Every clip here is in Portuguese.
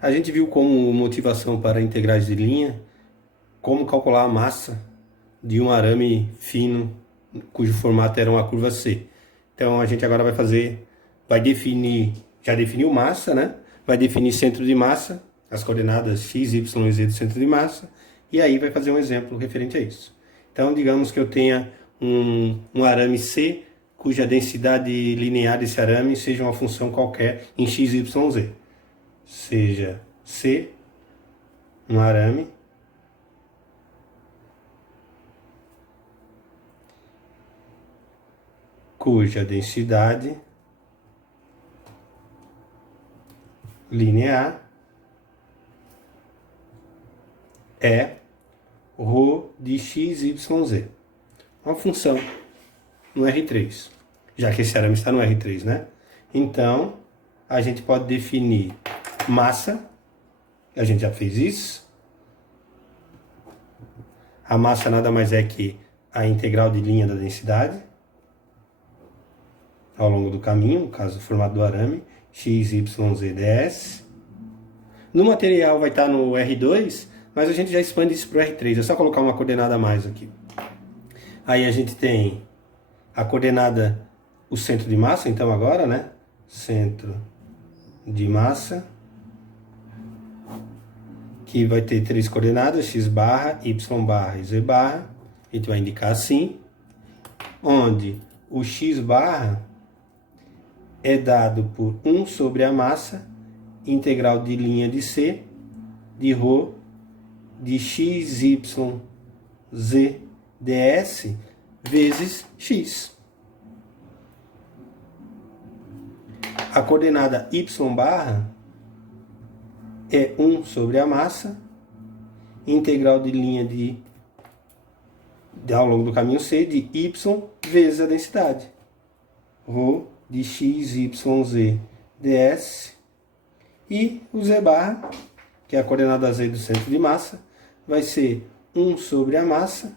A gente viu como motivação para integrais de linha, como calcular a massa de um arame fino, cujo formato era uma curva C. Então a gente agora vai definir, já definiu massa, né? Vai definir centro de massa, as coordenadas x, y e z do centro de massa, e aí vai fazer um exemplo referente a isso. Então digamos que eu tenha um arame C, cuja densidade linear desse arame seja uma função qualquer em x, y, z. Seja C, um arame, cuja densidade linear é ρ de x, y, z. Uma função no R3, já que esse arame está no R3, né? Então, a gente pode definir massa, a gente já fez isso. A massa nada mais é que a integral de linha da densidade ao longo do caminho, no caso, o formato do arame, x, y, z, ds. No material vai estar no R2, mas a gente já expande isso para o R3, é só colocar uma coordenada a mais aqui. Aí a gente tem a coordenada, o centro de massa, então agora, né? Centro de massa, que vai ter 3 coordenadas, x barra, y barra e z barra. A gente vai indicar assim, onde o x barra é dado por 1 sobre a massa, integral de linha de C, de ρ, de x, y, z, ds, vezes x. A coordenada y barra é 1 sobre a massa, integral de linha ao longo do caminho C, de y vezes a densidade. ρ de x, y, z, ds. E o z barra, que é a coordenada z do centro de massa, vai ser 1 sobre a massa,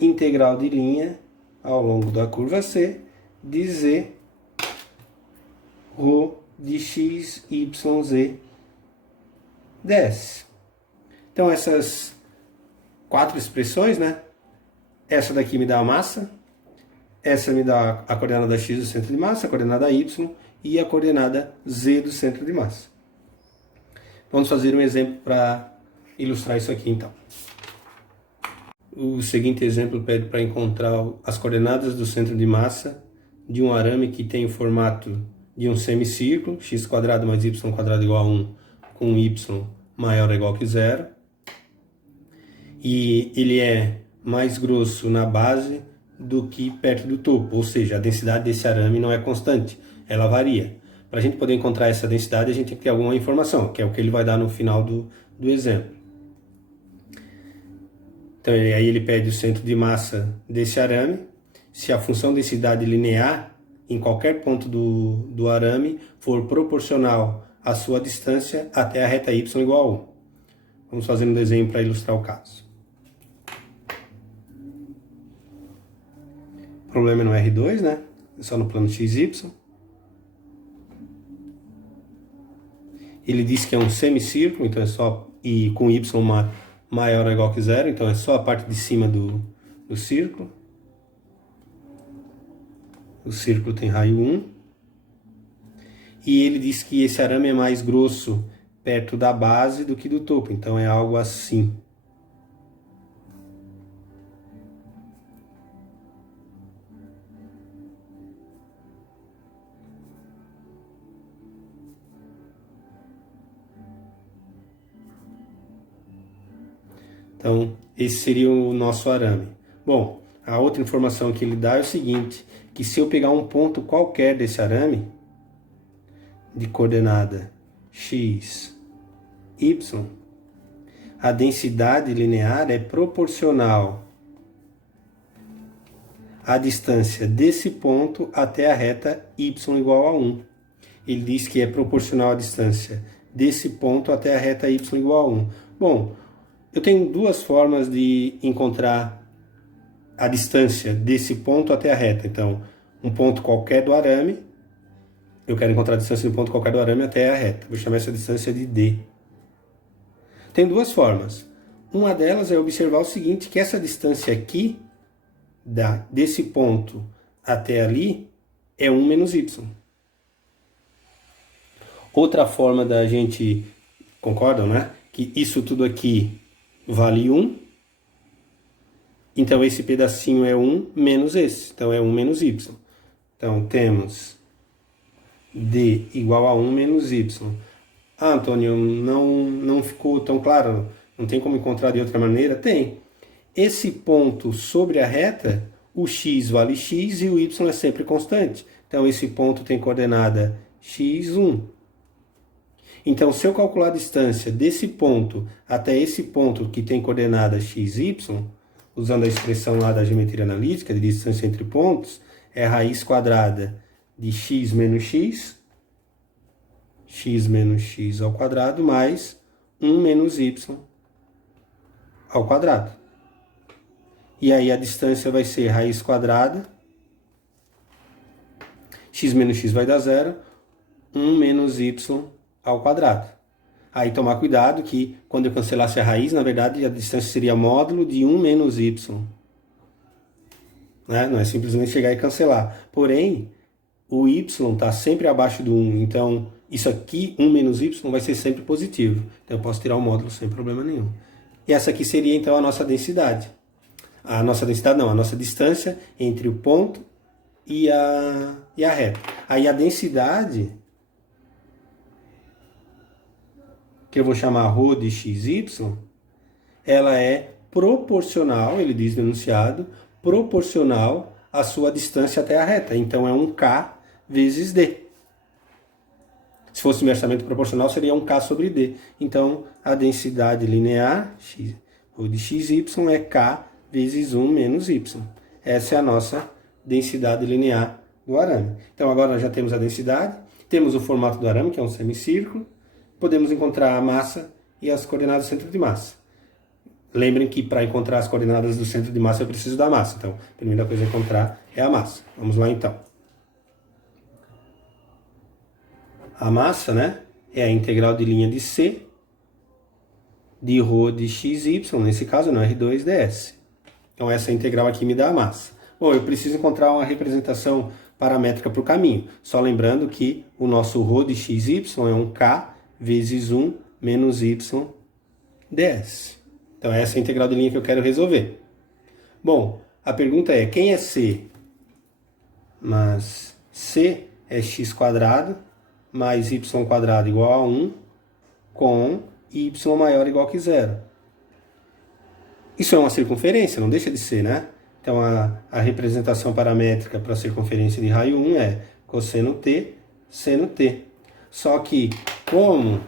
integral de linha ao longo da curva C, de z, ρ de x, y, z, ds. Então essas 4 expressões, né? Essa daqui me dá a massa, essa me dá a coordenada x do centro de massa, a coordenada y e a coordenada z do centro de massa. Vamos fazer um exemplo para ilustrar isso aqui, então. O seguinte exemplo pede para encontrar as coordenadas do centro de massa de um arame que tem o formato de um semicírculo, x² mais y² igual a 1, com y maior ou igual que 0. E ele é mais grosso na base do que perto do topo, ou seja, a densidade desse arame não é constante, ela varia. Para a gente poder encontrar essa densidade, a gente tem que ter alguma informação, que é o que ele vai dar no final do exemplo. Então, aí ele pede o centro de massa desse arame, se a função densidade linear em qualquer ponto do arame for proporcional à sua distância até a reta y igual a 1. Vamos fazer um desenho para ilustrar o caso. O problema é no R2, né? É só no plano XY. Ele diz que é um semicírculo, então é só, e com y maior ou igual que 0, então é só a parte de cima do círculo. O círculo tem raio 1. E ele diz que esse arame é mais grosso perto da base do que do topo, então é algo assim. Então, esse seria o nosso arame. Bom, a outra informação que ele dá é o seguinte, que se eu pegar um ponto qualquer desse arame, de coordenada x, y, a densidade linear é proporcional à distância desse ponto até a reta y igual a 1. Ele diz que é proporcional à distância desse ponto até a reta y igual a 1. Bom, eu tenho duas formas de encontrar a distância desse ponto até a reta. Então, um ponto qualquer do arame, eu quero encontrar a distância do ponto qualquer do arame até a reta. Vou chamar essa distância de D. Tem duas formas. Uma delas é observar o seguinte, que essa distância aqui, desse ponto até ali, é 1 menos y. Outra forma da gente, concordam, né? Que isso tudo aqui vale 1. Então esse pedacinho é 1 menos esse. Então é 1 menos y. Então temos D igual a 1 menos y. Ah, Antônio, não ficou tão claro. Não tem como encontrar de outra maneira? Tem. Esse ponto sobre a reta, o x vale x e o y é sempre constante. Então esse ponto tem coordenada x1. Então, se eu calcular a distância desse ponto até esse ponto que tem coordenada xy, usando a expressão lá da geometria analítica, de distância entre pontos, é a raiz quadrada de x menos x menos x ao quadrado, mais 1 menos y ao quadrado. E aí a distância vai ser raiz quadrada, x menos x vai dar 0, 1 menos y ao quadrado. Aí tomar cuidado que quando eu cancelasse a raiz, na verdade a distância seria módulo de 1 menos y. Né? Não é simplesmente chegar e cancelar. Porém, o y está sempre abaixo do 1, então isso aqui, 1 menos y, vai ser sempre positivo. Então eu posso tirar o módulo sem problema nenhum. E essa aqui seria então a nossa densidade. A nossa densidade não, a nossa distância entre o ponto e a reta. Aí a densidade, que eu vou chamar ρ de xy, ela é proporcional, ele diz no enunciado, proporcional à sua distância até a reta. Então é 1k vezes d. Se fosse inversamente proporcional, seria 1k sobre d. Então a densidade linear, ρ de xy, é k vezes 1 menos y. Essa é a nossa densidade linear do arame. Então agora nós já temos a densidade, temos o formato do arame, que é um semicírculo, podemos encontrar a massa e as coordenadas do centro de massa. Lembrem que para encontrar as coordenadas do centro de massa eu preciso da massa. Então, a primeira coisa a encontrar é a massa. Vamos lá então. A massa, né, é a integral de linha de C de ρ de xy, nesse caso não, R2 ds. Então essa integral aqui me dá a massa. Bom, eu preciso encontrar uma representação paramétrica para o caminho. Só lembrando que o nosso ρ de xy é um k vezes 1 menos y ds. Então essa é a integral de linha que eu quero resolver. Bom, a pergunta é, quem é C? Mas C é x quadrado mais y quadrado igual a 1 com y maior ou igual que 0. Isso é uma circunferência, não deixa de ser, né? Então a representação paramétrica para a circunferência de raio 1 é cosseno t, seno t. Só que, como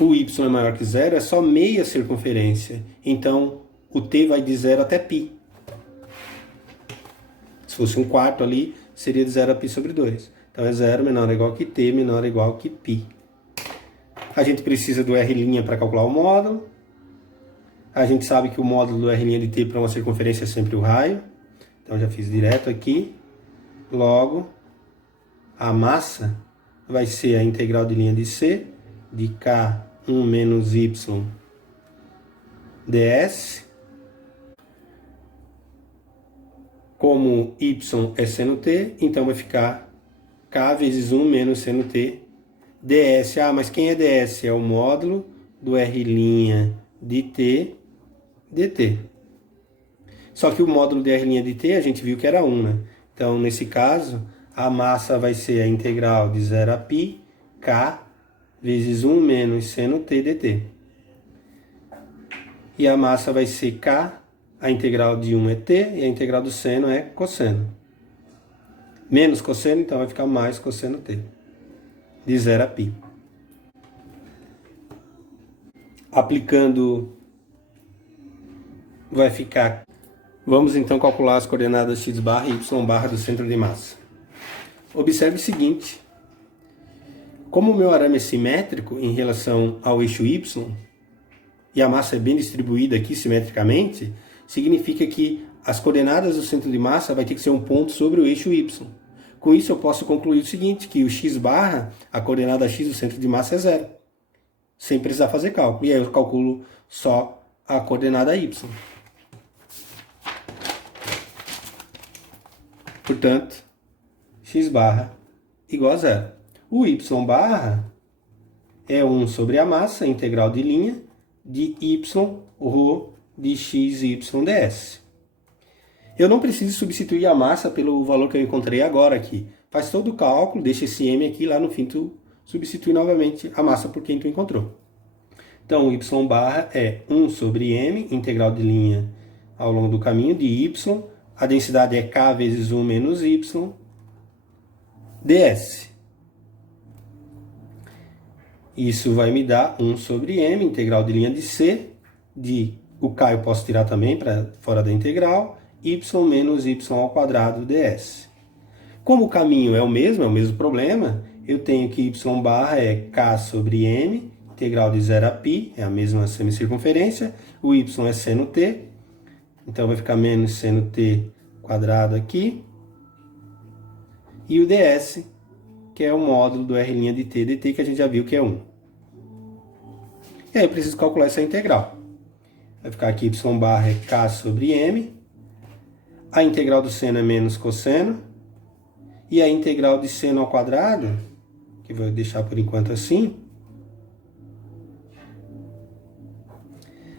o y é maior que 0, é só meia circunferência. Então, o t vai de 0 até π. Se fosse um quarto ali, seria de 0 a π sobre 2. Então, é 0 menor ou igual que t, menor ou igual que π. A gente precisa do R' para calcular o módulo. A gente sabe que o módulo do R' de t para uma circunferência é sempre o raio. Então, já fiz direto aqui. Logo, a massa vai ser a integral de linha de C de K1 menos Y ds. Como Y é seno t, então vai ficar K vezes 1 menos seno t ds. Ah, mas quem é ds? É o módulo do R' de t dt. Só que o módulo de R' de t a gente viu que era 1, né? Então, nesse caso, a massa vai ser a integral de 0 a π, k vezes 1 menos seno t dt. E a massa vai ser k, a integral de 1 é t, e a integral do seno é cosseno. Menos cosseno, então vai ficar mais cosseno t, de 0 a π. Aplicando, vai ficar... Vamos então calcular as coordenadas x barra e y barra do centro de massa. Observe o seguinte, como o meu arame é simétrico em relação ao eixo y, e a massa é bem distribuída aqui simetricamente, significa que as coordenadas do centro de massa vai ter que ser um ponto sobre o eixo y. Com isso eu posso concluir o seguinte, que o x barra, a coordenada x do centro de massa é 0. Sem precisar fazer cálculo. E aí eu calculo só a coordenada y. Portanto, x barra igual a 0. O y barra é 1 sobre a massa, integral de linha, de y ρ de x y ds. Eu não preciso substituir a massa pelo valor que eu encontrei agora aqui. Faz todo o cálculo, deixa esse m aqui, lá no fim tu substitui novamente a massa por quem tu encontrou. Então, o y barra é 1 sobre m, integral de linha ao longo do caminho, de y. A densidade é k vezes 1 menos y, ds. Isso vai me dar 1 sobre m, integral de linha de c, o k eu posso tirar também para fora da integral, y menos y ao quadrado ds. Como o caminho é o mesmo problema, eu tenho que y barra é k sobre m, integral de 0 a π, é a mesma semicircunferência, o y é seno t, então vai ficar menos seno t quadrado aqui, e o ds, que é o módulo do r' de t dt, que a gente já viu que é 1. E aí eu preciso calcular essa integral. Vai ficar aqui y barra é k sobre m, a integral do seno é menos cosseno, e a integral de seno ao quadrado, que vou deixar por enquanto assim,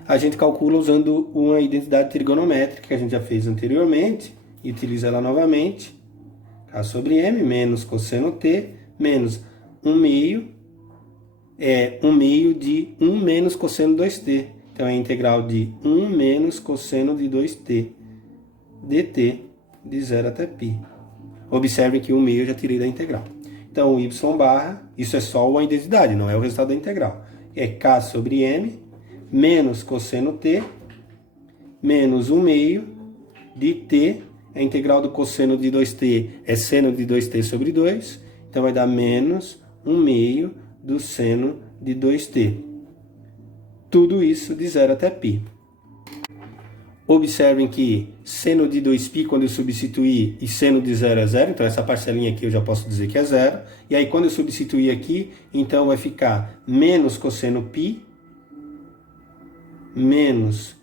a gente calcula usando uma identidade trigonométrica que a gente já fez anteriormente, e utiliza ela novamente, k sobre m menos cosseno t, menos 1 meio, é 1 meio de 1 menos cosseno 2t. Então, é a integral de 1 menos cosseno de 2t, dt, de 0 até π. Observem que 1 meio eu já tirei da integral. Então, o y barra, isso é só uma identidade, não é o resultado da integral. É k sobre m, menos cosseno t, menos 1 meio de t, a integral do cosseno de 2t é seno de 2t sobre 2, então vai dar menos 1 meio do seno de 2t. Tudo isso de 0 até π. Observem que seno de 2π, quando eu substituir, e seno de 0 é 0, então essa parcelinha aqui eu já posso dizer que é 0. E aí quando eu substituir aqui, então vai ficar menos cosseno π, menos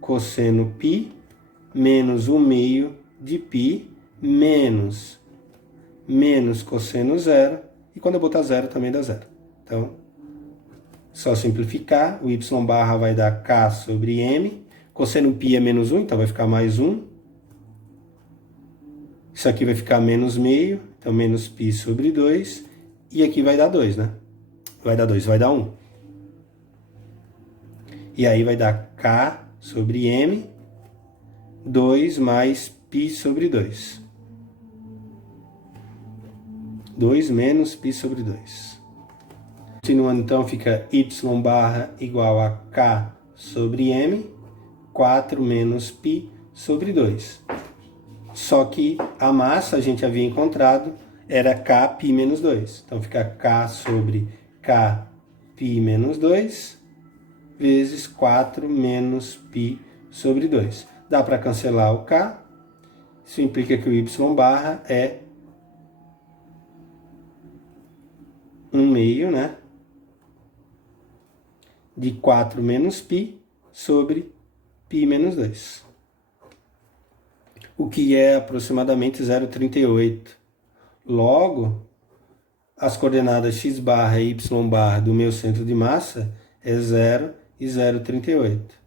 cosseno π, menos 1 meio de π, menos cosseno 0, e quando eu botar 0 também dá 0. Então, só simplificar, o y barra vai dar k sobre m, cosseno π é menos 1, então vai ficar mais 1. Isso aqui vai ficar menos meio, então menos π sobre 2, e aqui vai dar 2, né? Vai dar 1. E aí vai dar k sobre m, 2 mais π sobre 2. 2 menos π sobre 2. Continuando, então, fica y barra igual a k sobre m, 4 menos π sobre 2. Só que a massa a gente havia encontrado era kπ menos 2. Então, fica k sobre kπ menos 2 vezes 4 menos π sobre 2. Dá para cancelar o k. Isso implica que o y barra é 1 meio, né? De 4 menos π sobre π menos 2. O que é aproximadamente 0,38. Logo, as coordenadas x barra e y barra do meu centro de massa é 0 e 0,38.